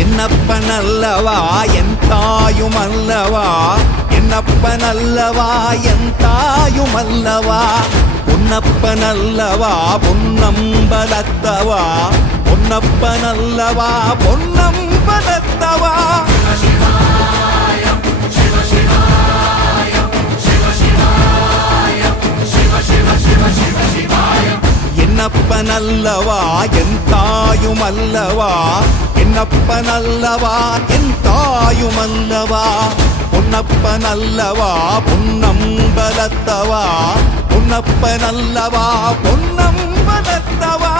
என்னப்பனல்லவா என் தாயுமல்லவா, என்னப்பனல்லவா என் தாயுமல்லவா, பொன்னப்பனல்லவா பொன்னம்பலத்தவா, பொன்னப்பனல்லவா பொன்னம்பலத்தவா. என்னப்பனல்லவா என் தாயுமல்லவா, என்னப்பனல்லவா என் தாயுமல்லவா, பொன்னப்பனல்லவா பொன்னம்பலத்தவா, பொன்னப்பனல்லவா பொன்னம்பலத்தவா.